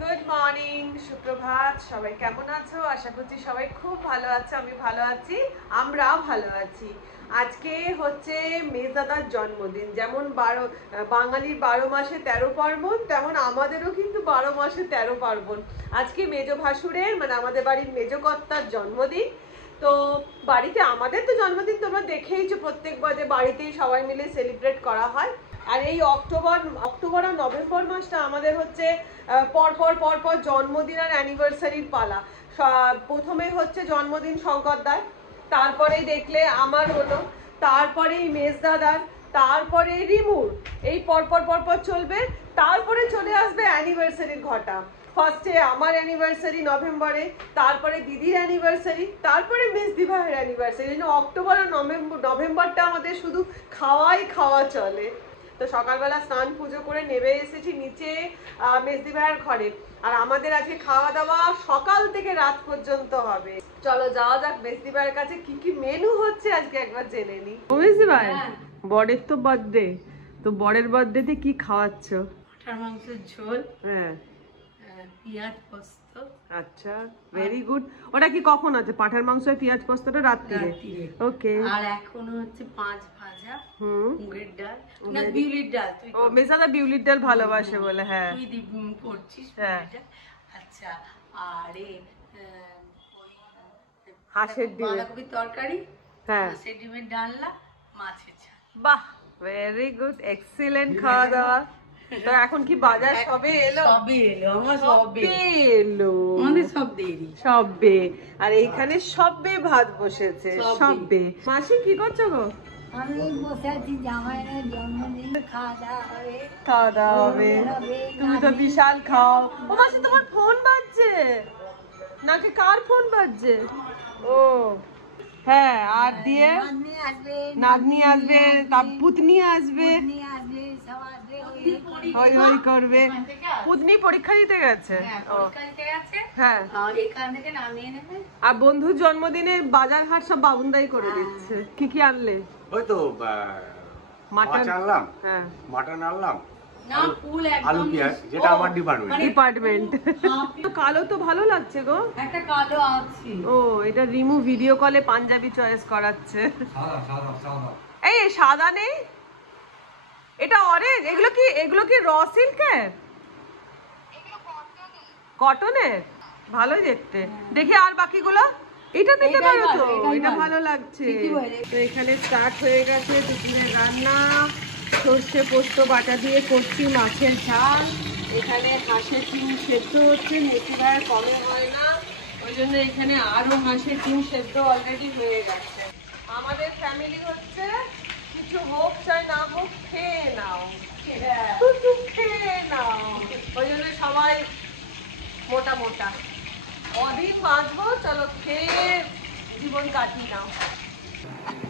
Good morning, সুপ্রভাত। সবাই কেমন আছো? আশা করছি সবাই খুব ভালো আছো। আমি ভালো আছি, আমরাও ভালো আছি। আজকে হচ্ছে মেজদাদার জন্মদিন। যেমন বাঙালির 12 মাসে 13 পার্বণ, তেমন আমাদেরও কিন্তু 12 মাসে 13 পার্বণ। আজকে মেজ ভাসুরের মানে আমাদের বাড়ির মেজকর্তার জন্মদিন। তো বাড়িতে আমাদের তো জন্মদিন তোমরা দেখেইছো, প্রত্যেকবার যে বাড়িতেই সবাই মিলে সেলিব্রেট করা হয়। আর এই অক্টোবর আর নভেম্বর মাসটা আমাদের হচ্ছে পরপর জন্মদিন আর অ্যানিভার্সারির পালা। প্রথমে হচ্ছে জন্মদিন শঙ্করদার, তারপরেই দেখলে আমার হলো, তারপরেই মেজদাদার, তারপরে রিমুর। এই পরপর চলবে। তারপরে চলে আসবে অ্যানিভার্সারির ঘটা। ফার্স্টে আমার অ্যানিভার্সারি নভেম্বরে, তারপরে দিদির অ্যানিভার্সারি, তারপরে মেজদি ভাইয়ের অ্যানিভার্সারি। অক্টোবর আর নভেম্বরটা আমাদের শুধু খাওয়া চলে। তো সকালবেলা স্নান পুজো করে নেমে এসেছি নিচে মেজদি ভাইয়ের ঘরে। আর আমাদের আজকে খাওয়া দাওয়া সকাল থেকে রাত পর্যন্ত হবে। চলো যাওয়া যাক মেজদি ভাইয়ের কাছে, কি কি মেনু হচ্ছে আজকে একবার জেনে নি। ও মেজদি ভাই, বরের তো বার্থডে, তো বরের বার্থডেতে কি খাওয়াচ্ছ? পাঠার মাংসের ঝোল, হ্যাঁ, পেঁয়াজ পোস্ত। আচ্ছা, ভেরি গুড। ওটা কি কখন আছে? পাঠার মাংস আর পেঁয়াজ পোস্তটা রাত্রিরে। ওকে। আর এখন হচ্ছে পাঁচ ভাজা, মুগের ডাল না বিউলির ডাল। তুই ও মেজাদা বিউলির ডাল ভালোবাসে বলে, হ্যাঁ তুই করছিস। আচ্ছা, আর ওই হাঁসের ডিম, বাঁধাকপির তরকারি, হ্যাঁ, হাঁসের ডিমের ডালনা, মাছের ঝাল। বাহ, ভেরি গুড, এক্সিলেন্ট খাওয়া দাওয়া। তো এখন কি বাজার সবে এলো? আমার আমাদের সব দেরি সবে। আর এইখানে সবে ভাত বসেছে, সবে। মাসি কি করছো গো? আমি বসে আছি, জামাইয়ের জন্মদিন, খাওয়া দাওয়া হবে। তুমি তো বিশাল খাও। ও মাসি, তোমার ফোন বাজছে নাকি? কার ফোন বাজছে? ও হ্যাঁ, আর দিয়ে নাতনি আসবে, তার পুতনি আসবে, ওই করবে। পুতনি পরীক্ষা দিতে গেছে। হ্যাঁ, আর বন্ধুর জন্মদিনে বাজার হাট সব বাবুনদাই করে দিচ্ছে। কি কি আনলে? ওই তো মাটন আনলাম, হ্যাঁ, মাটন আনলাম, না ফুল আলু পেঁয়াজ, যেটা আমার ডিপার্টমেন্ট। তো কালো তো ভালো লাগছে গো। একটা কালো আছে। ও, এটা রিমু ভিডিও কলে পাঞ্জাবি চয়েস করাচ্ছে। এই সাদা নেই, এটা অরেঞ্জ। এগুলো কি র সিল্কের? কটনের? ভালোই দেখতে। দেখি আর বাকিগুলো। এটা নিতে পারো তো, এটা ভালো লাগছে। তো এখানে স্টার্ট হয়ে গেছে দুপুরের রান্না। সর্ষে পোস্ত বাটা দিয়ে করছি মাছের ঝাল। এখানে হাঁসের ডিম সেদ্ধ হচ্ছে, মেথিদার কমে হয় না, ওই জন্য এখানে আরো হাঁসের ডিম সেদ্ধ অলরেডি হয়ে গেছে। আমাদের ফ্যামিলি হচ্ছে কিছু হোক চাই না হোক খেয়ে নাও, খেয়ে নাও। ওই জন্য সবাই মোটা মোটা। অদিন বাঁচবো, চলো খেয়ে জীবন কাটি নাও।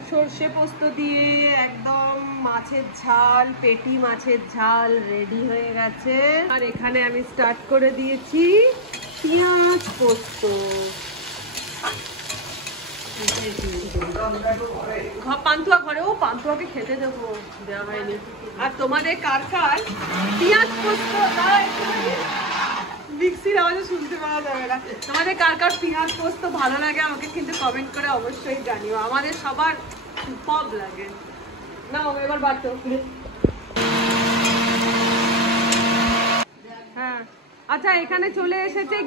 সর্ষে পোস্ত দিয়ে একদম মাছের ঝাল, পেটি মাছের ঝাল রেডি হয়ে গেছে। আর এখানে আমি স্টার্ট করে দিয়েছি পেঁয়াজ পোস্ত। পান্তুয়া ঘরে, ও পান্তুয়াকে খেতে দেবো, দেওয়া হয়নি। আর তোমাদের কার কার পেঁয়াজ পোস্ত, মিক্সির আওয়াজে শুনতে পাওয়া যাবে না, তোমাদের কার কার পেঁয়াজ পোস্ত ভালো লাগে আমাকে কিন্তু কমেন্ট করে অবশ্যই জানিও। আমাদের সবার সব লাগে না। এবার বাড়তো, হ্যাঁ। আচ্ছা, এখানে চলে এসেছে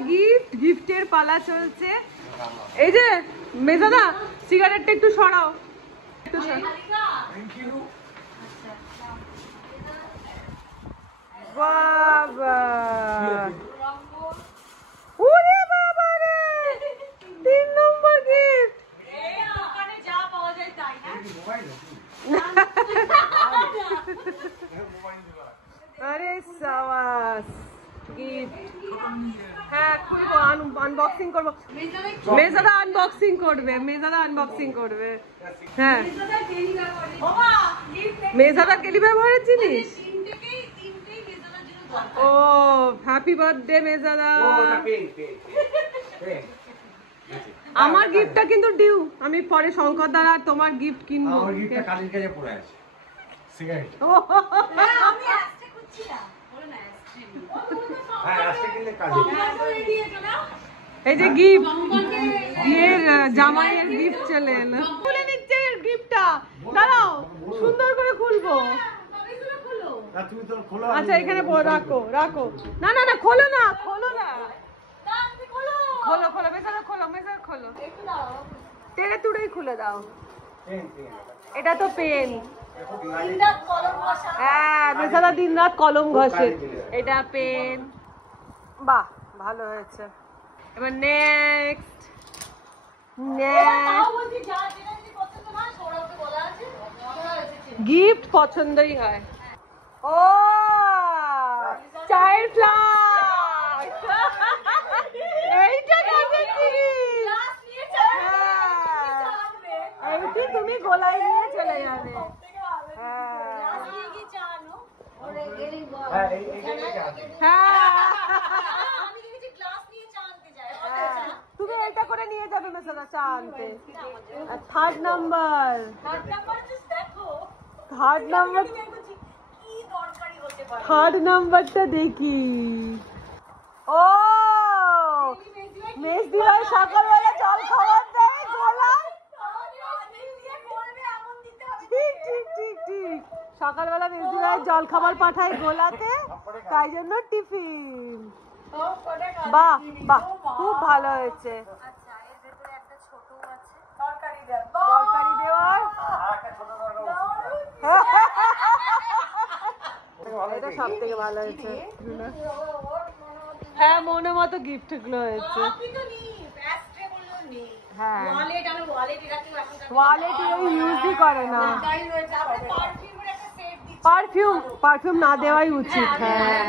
গিফটের পালা চলছে। এই যে মেজাদা, সিগারেটটা একটু সরাও, একটু বাবা, ওরে বাবা রে, 3 নম্বর গিফট। দোকানে যা পাওয়া যায় তাই না? আরে সাবাস, গিফট। হ্যাঁ, খুলবো, আনবক্সিং করবো। মেজাদা আনবক্সিং করবে। হ্যাঁ, মেজাদা কেলি ব্যবহারের জিনিস। ও, হ্যাপি বার্থডে মেজাদা। আমার গিফটটা কিন্তু ডিউ, আমি পরে শঙ্কর দ্বারা তোমার গিফট কিনবো। আমার গিফটটা কালির কাছে পড়ে আছে, সিগারেট। আমি আসতে করছি না, বলো না। হ্যাঁ আজকে কিনলে কাজে এই যে গিফট বিয়ের জামাইয়ের গিফট চলে এলো, খুলে নিচ্ছে গিফটটা। দাঁড়াও সুন্দর করে খুলবো। তুমি তো খোলো। আচ্ছা এখানে রাখো রাখো। না না না খোলো না, খোলো না, খোলো খোলো মেজার খোলো, মেজার খোলো, টেনে তুড়েই খুলে দাও। এটা তো পেন। হ্যাঁ মেজাদা দিন রাত কলম ঘষে। এটা পেন। বাহ ভালো হয়েছে। এবার নেক্সট গিফট পছন্দই হয়। ও চায়ের ফ্লাস্ক, এইটা দেখেছি। এইটি তুমি গোলায় নিয়ে চলে যাবে। তুমি এইটা করে নিয়ে যাবে মেসাদা চা আনতে। থার্ড নাম্বার, থার্ড নাম্বারটা দেখি। ও মেজদি ভাই সকালবেলা জল খাবার দেয় গোলায়। ঠিক ঠিক ঠিক ঠিক, সকালবেলা মেজদি ভাই জল খাবার পাঠায় গোলাতে, তাই জন্য টিফিন। বাহ বাহ খুব ভালো হয়েছে। তরকারি দেওয়ার এটা সব থেকে ভালো হয়েছে। হ্যাঁ মনে মতো গিফট গুলো হয়েছে। হ্যাঁ ওয়ালেট ইউজই করে না, পারফিউম পারফিউম না দেওয়াই উচিত। হ্যাঁ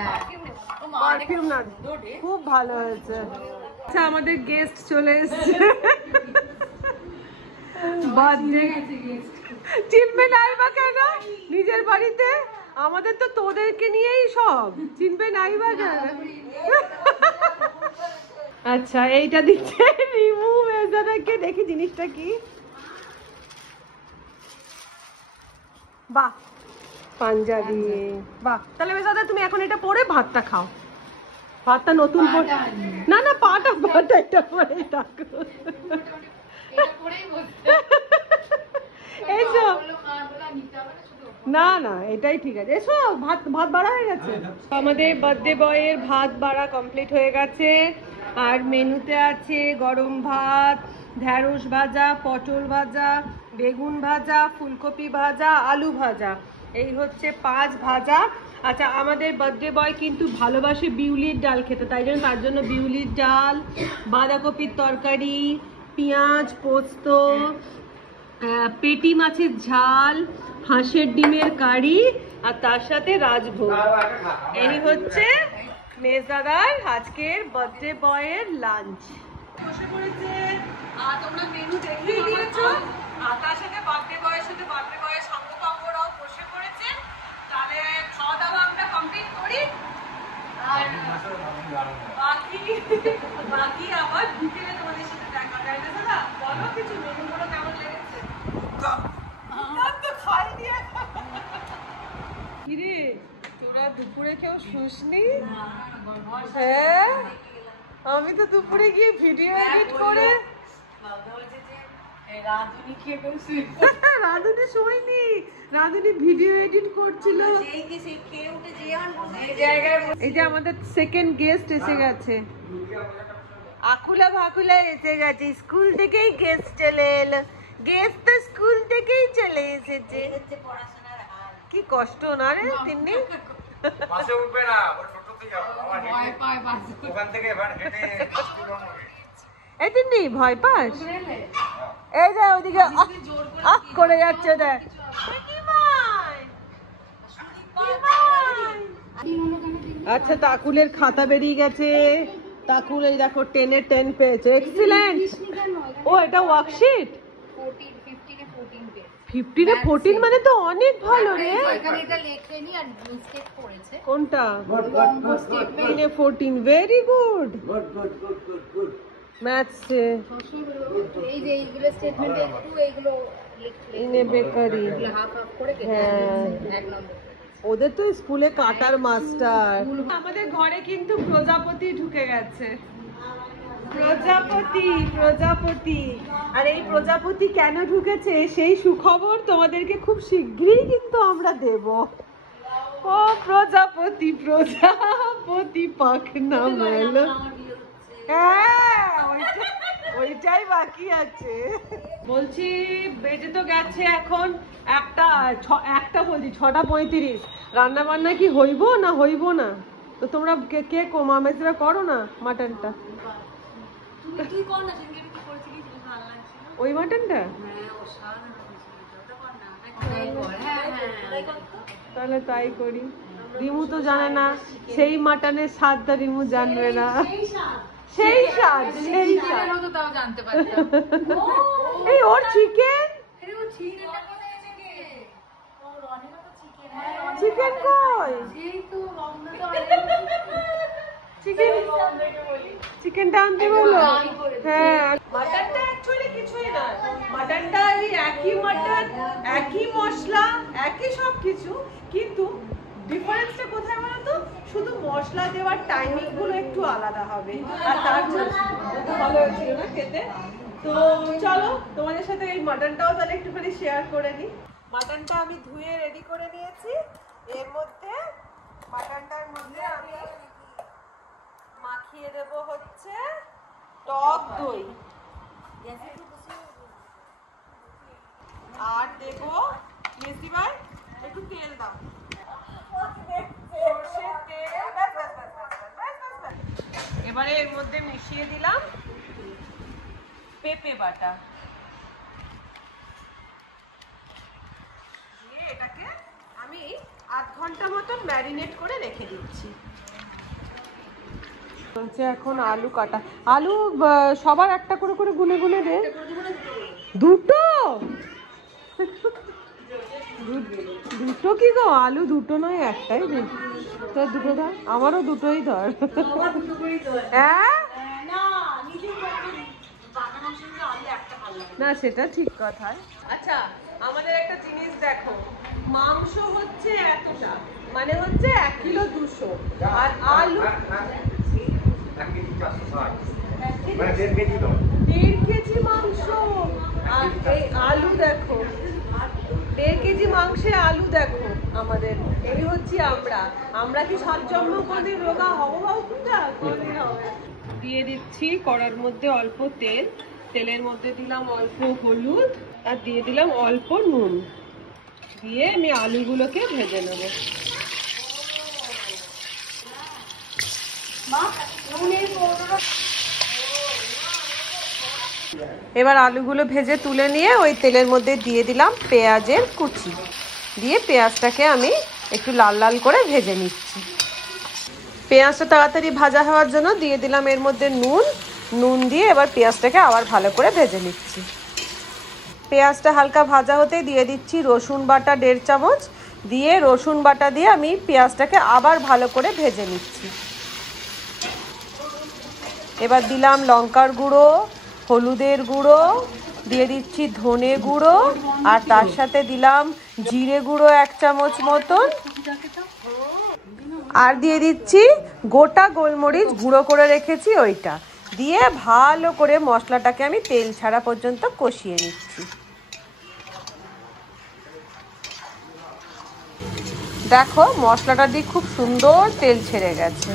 পারফিউম না, খুব ভালো হয়েছে। আচ্ছা আমাদের গেস্ট চলে এসেছে। বার্থডে চিনবে নাই বা কেন নিজের বাড়িতে? আমাদের তো তোদেরকে নিয়েই সব, চিনবে নাই বা কেন? আচ্ছা এইটা দিচ্ছে রিমু মেজাদাকে, দেখি জিনিসটা কি। বাহ পাঞ্জাবি, বাহ। তাহলে মেজাদা তুমি এখন এটা পরে ভাতটা খাও। ভাতটা নতুন না না পাটা পাটা এটা পরে থাকো। এসো না না এটাই ঠিক আছে। এসো ভাত ভাত বাড়া হয়ে গেছে। আমাদের বার্থডে বয়ের ভাত বাড়া কমপ্লিট হয়ে গেছে। আর মেনুতে আছে গরম ভাত, ঢেঁড়স ভাজা, পটল ভাজা, বেগুন ভাজা, ফুলকপি ভাজা, আলু ভাজা। এই হচ্ছে 5 ভাজা। আচ্ছা আমাদের বার্থডে বয় কিন্তু ভালোবাসে বিউলির ডাল খেতে, তাই জন্য তার জন্য বিউলির ডাল, বাঁধাকপির তরকারি, পেঁয়াজ পোস্ত, পেটি মাছের ঝাল, হাঁসের ডিমের কারি, আর তার সাথে রাজভোগ। এই হচ্ছে মেজদাদার আজকের বার্থডে বয়ের লাঞ্চ। বসে পড়েছে আর তোমরা মেনু দেখিয়ে দিয়েছো, আর তার সাথে বার্থডে বয়ের সাথে বার্থডে বয়ের সঙ্গপাঙ্গরাও বসে পড়েছে। তাহলে খাওয়া দাওয়া আমরা কমপ্লিট করি, আর বাকি আবার বিকেলে তোমাদের সাথে দেখা যায়। না দাদা বলো কিছু, মেনুগুলো কেমন লেগেছে? তো খাই দিয়ে কিরে তোরা দুপুরে কেউ শুসনি? হ্যাঁ আমি তো দুপুরে গিয়ে ভিডিও এডিট করে রাধুনি শোয়নি, রাধুনি ভিডিও এডিট করছিল। এই যে আমাদের সেকেন্ড গেস্ট এসে গেছে, আকুলা ভাকুলা এসে গেছে। স্কুল থেকেই গেস্ট চলে এলো, গেস্ট তো স্কুল থেকেই চলে এসেছে। কি কষ্ট না রে তিন্নি? পাশে উঠবে না, ওর ছোটতেই যাবো আমার হেঁটে ওখান থেকে এবার হেঁটে এই তিন্নি ভয় পাস? এই যে ওইদিকে আহ করে যাচ্ছে দেখ। আচ্ছা তাকুলের খাতা বেরিয়ে গেছে। তাকুল এই দেখো 10 এ 10 পেয়েছে, এক্সিলেন্ট। ও এটা ওয়ার্কশিট 15 এ 14 মানে তো অনেক ভালো রে। কোনটা? 15 এ 14, ভেরি গুড। ম্যাথসে এই যে এইগুলো স্টেটমেন্ট একটু এইগুলো ইনে বেকারি। হাফ হাফ করে হ্যাঁ এক নম্বর ওদের তো স্কুলে কাটার মাস্টার। আমাদের ঘরে কিন্তু প্রজাপতি ঢুকে গেছে। প্রজাপতি প্রজাপতি। আর এই প্রজাপতি কেন ঢুকেছে সেই সুখবর তোমাদেরকে খুব শীঘ্রই কিন্তু আমরা দেব। ও প্রজাপতি প্রজাপতি পাখনা মেলো। হ্যাঁ ওইটাই বাকি আছে। বলছি বেজে তো গেছে এখন একটা বলছি 6:35। রান্না বান্না কি হইব না? তো তোমরা কে মামেসরা করো না মাটনটা। ওই মাটনটা তাহলে তাই করি। রিমু তো জানে না, সেই মাটনের স্বাদটা রিমু জানবে না। সেই স্বাদ এই ওর চিকেন কই চিকেনটা আনতে বলো। হ্যাঁ মাটনটা অ্যাকচুয়ালি কিছুই না, মাটনটা এই একই মাটন একই মশলা একই সব কিছু, কিন্তু ডিফারেন্সটা কোথায় বলো তো? শুধু মশলা দেওয়ার টাইমিং গুলো একটু আলাদা হবে। আর তার জন্য ভালো হয়েছিল না খেতে। তো চলো তোমাদের সাথে এই মাটনটাও তাহলে একটুখানি শেয়ার করে নিই। মাটনটা আমি ধুয়ে রেডি করে নিয়েছি। এর মধ্যে মাটনটার মধ্যে আমি মাখিয়ে দেব হচ্ছে টক দই, আর দেব মেসি ভাই একটু তেল দাও, সরষের তেল। এবারে এর মধ্যে মিশিয়ে দিলাম পেঁপে বাটা, দিয়ে এটাকে আমি আধ ঘন্টা মতন ম্যারিনেট করে রেখে দিচ্ছি। এখন আলু কাটা, আলু সবার একটা করে করে গুনে গুনে দে। দুটো কি গো? আলু দুটো নয় একটাই দে। তোর দুটো ধর, আমারও দুটোই ধর। হ্যাঁ না সেটা ঠিক কথা। আচ্ছা আমাদের একটা জিনিস দেখো, মাংস হচ্ছে এতটা, মানে হচ্ছে 1 কিলো 200, আর আলু 1.5 কেজি মাংস। আর এই আলু দেখো 1.5 কেজি মাংসে আলু দেখো আমাদের। এই হচ্ছে আমরা কি সজ্জম্য কোনদিন রোগা হবো বাবুটা? কোনদিন হবে। দিয়ে দিচ্ছি কড়ার মধ্যে অল্প তেল, তেলের মধ্যে দিলাম অল্প হলুদ, আর দিয়ে দিলাম অল্প নুন, দিয়ে আমি আলুগুলোকে ভেজে নেব। এবার আলুগুলো ভেজে তুলে নিয়ে ওই তেলের মধ্যে দিয়ে দিলাম পেঁয়াজের কুচি, দিয়ে পেঁয়াজটাকে আমি একটু লাল লাল করে ভেজে নিচ্ছি। পেঁয়াজটা তাড়াতাড়ি ভাজা হওয়ার জন্য দিয়ে দিলাম এর মধ্যে নুন দিয়ে এবার পেঁয়াজটাকে আবার ভালো করে ভেজে নিচ্ছি। পেঁয়াজটা হালকা ভাজা হতে দিয়ে দিচ্ছি রসুন বাটা 1.5 চামচ, দিয়ে রসুন বাটা দিয়ে আমি পেঁয়াজটাকে আবার ভালো করে ভেজে নিচ্ছি। এবার দিলাম লঙ্কার গুঁড়ো, হলুদের গুঁড়ো, দিয়ে দিচ্ছি ধনে গুঁড়ো, আর তার সাথে দিলাম জিরে গুঁড়ো 1 চামচ মতন, আর দিয়ে দিচ্ছি গোটা গোলমরিচ গুঁড়ো করে রেখেছি ওইটা, দিয়ে ভালো করে মশলাটাকে আমি তেল ছাড়া পর্যন্ত কষিয়ে নিচ্ছি। দেখো মশলাটা দিয়ে খুব সুন্দর তেল ছেড়ে গেছে।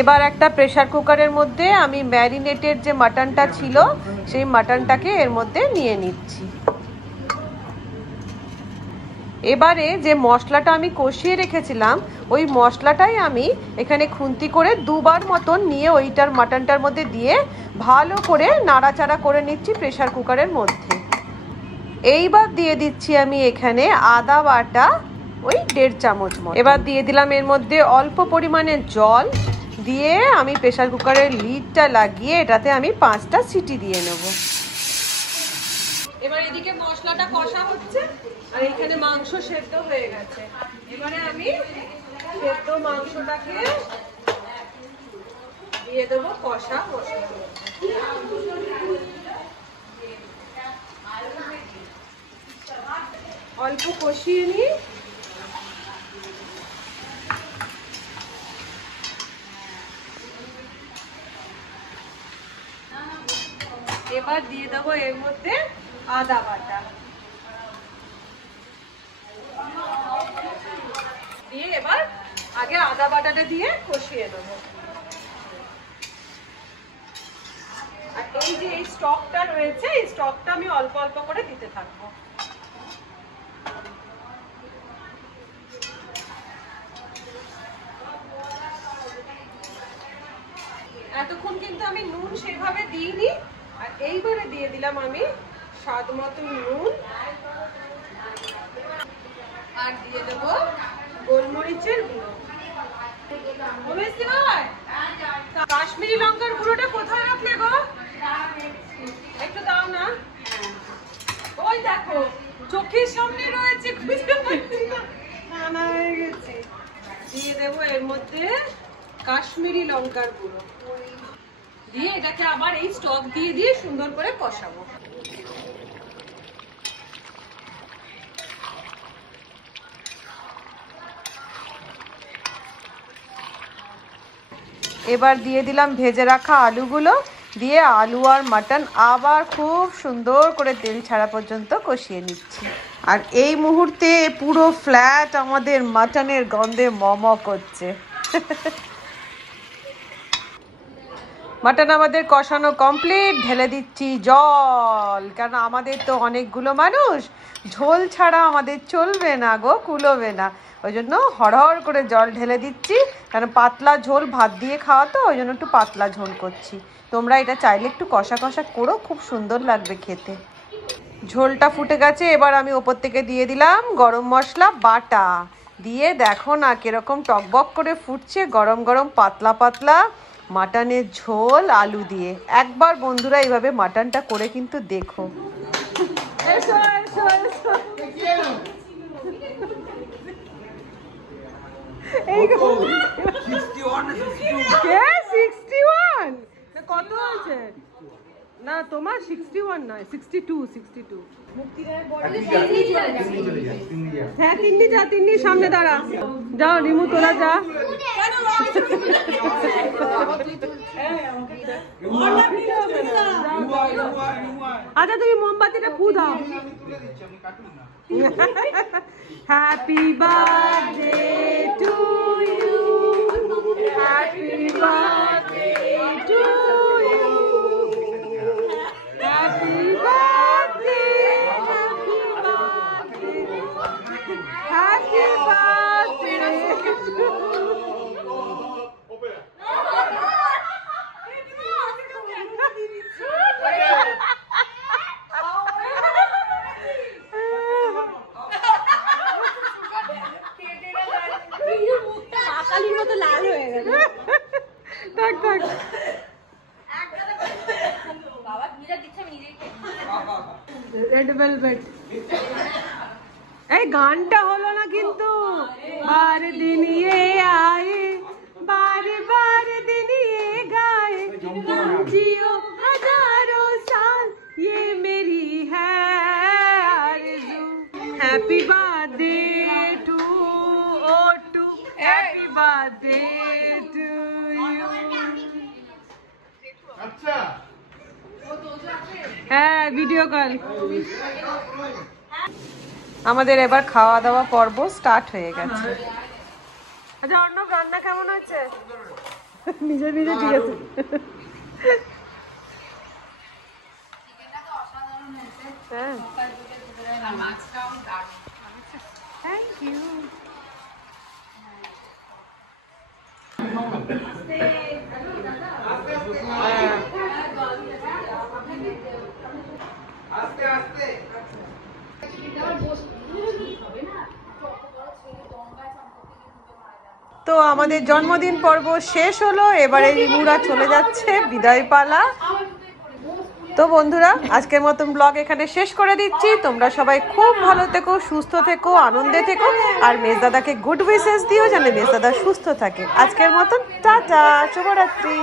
এবার একটা প্রেসার কুকারের মধ্যে আমি ম্যারিনেটেড যে মাটনটা ছিল সেই মাটনটাকে এর মধ্যে নিয়ে নিচ্ছি। এবারে যে মশলাটা আমি কষিয়ে রেখেছিলাম ওই মশলাটাই আমি এখানে খুন্তি করে 2 বার মতন নিয়ে ওইটার মাটনটার মধ্যে দিয়ে ভালো করে নাড়াচাড়া করে নিচ্ছি প্রেসার কুকারের মধ্যে। এইবার দিয়ে দিচ্ছি আমি এখানে আদা বাটা ওই 1.5 চামচ মতো। এবার দিয়ে দিলাম এর মধ্যে অল্প পরিমাণে জল, দিয়ে আমি প্রেসার কুকারের লিডটা লাগিয়ে এটাতে আমি 5টা সিটি দিয়ে নেব। এবার এদিকে মশলাটা কষা হচ্ছে আর এখানে মাংস সেদ্ধ হয়ে গেছে। এবারে আমি সেদ্ধ মাংসটাকে দিয়ে দেবো কষা মশলা, অল্প কষিয়ে নিই। এবার দিয়ে দেবো এর মধ্যে আদা বাটা, দিয়ে এবার আগে আদা বাটাটা দিয়ে কষিয়ে দেবো। আর এই যে এই স্টকটা রয়েছে, এই স্টকটা আমি অল্প অল্প করে দিতে থাকবো। এতক্ষণ কিন্তু আমি নুন সেভাবে দিইনি, আর এইবারে দিয়ে দিলাম আমি স্বাদ মতো নুন, আর দিয়ে দেবো গোলমরিচের গুঁড়ো। কাশ্মীরি লঙ্কার গুঁড়োটা কোথায় রাখলে গো? একটু দাও না। ওই দেখো চোখের সামনে রয়েছে, খুঁজে পাচ্ছি না, আনা হয়ে গেছে। দিয়ে দেবো এর মধ্যে কাশ্মীরি লঙ্কার গুঁড়ো, দিয়ে এটাকে আবার এই স্টক দিয়ে দিয়ে সুন্দর করে কষাবো। এবার দিয়ে দিলাম ভেজে রাখা আলুগুলো, দিয়ে আলু আর মাটন আবার খুব সুন্দর করে তেল ছাড়া পর্যন্ত কষিয়ে নিচ্ছি। আর এই মুহূর্তে পুরো ফ্ল্যাট আমাদের মাটনের গন্ধে মম করছে। মাটন আমাদের কষানো কমপ্লিট, ঢেলে দিচ্ছি জল, কারণ আমাদের তো অনেকগুলো মানুষ, ঝোল ছাড়া আমাদের চলবে না গো, কুলোবে না। ওই জন্য হড়হড় করে জল ঢেলে দিচ্ছি, কারণ পাতলা ঝোল ভাত দিয়ে খাওয়া তো, ওই জন্য একটু পাতলা ঝোল করছি। তোমরা এটা চাইলে একটু কষা কষা করো, খুব সুন্দর লাগবে খেতে। ঝোলটা ফুটে গেছে, এবার আমি ওপর থেকে দিয়ে দিলাম গরম মশলা বাটা, দিয়ে দেখো না কিরকম টকবক করে ফুটছে, গরম গরম পাতলা পাতলা মাটনের ঝোল আলু দিয়ে। একবার বন্ধুরা এইভাবে মাটনটা করে কিন্তু দেখো। কত আছে না তোমার? 61 নয়, 62। হ্যাঁ তিন্নি যা, তিন্নি সামনে দাঁড়া, যাও রিমু তোরা যা। আচ্ছা তুমি মোমবাতিটা ফু দাও। Happy birthday to you, happy birthday to you, happy birthday, happy birthday. কাকালির মতো লাল হয়ে গেল। থাক থাক, রেড ভেলভেট। এই গানটা হলো না কিন্তু। বার দিন ये आए, बार बार दिन ये गाए, जियो हजारों साल ये मेरी है आरज़ू। Happy birthday to oh to, happy birthday to you. अच्छा হ্যাঁ ভিডিও কল। আমাদের এবার খাওয়া দাওয়া পর্ব স্টার্ট হয়ে গেছে। আচ্ছা অর্ণব, রান্না কেমন হচ্ছে? নিজে নিজে ঠিক আছে। হ্যাঁ থ্যাংক ইউ। তো আমাদের জন্মদিন পর্ব শেষ হলো, এবারে রিমুরা চলে যাচ্ছে বিদায় পালা। তো বন্ধুরা আজকের মতন ব্লগ এখানে শেষ করে দিচ্ছি। তোমরা সবাই খুব ভালো থেকো, সুস্থ থেকো, আনন্দে থেকো, আর মেজদাদাকে গুড উইশেস দিও যেন মেজদাদা সুস্থ থাকে। আজকের মতন টাটা, শুভরাত্রি।